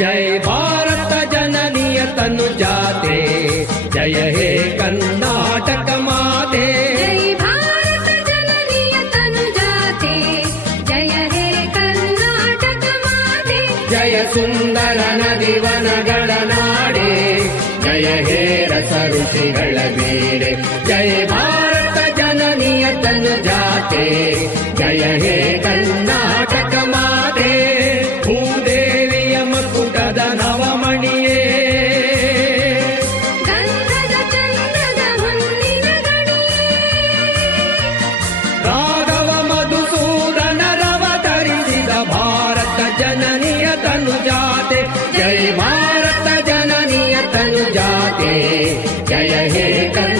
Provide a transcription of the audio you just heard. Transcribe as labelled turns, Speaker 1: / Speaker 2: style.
Speaker 1: जय भारत जननीय तनु जाते। जय हे कर्णाटकमादे
Speaker 2: जाते। जय हे कर्णाटक
Speaker 1: जय सुन्दरन दीवन गणनाडे। जय हे रस रुचि वीरे जय भारत जननीय तनु जाते। जय हे कन् जय हे कर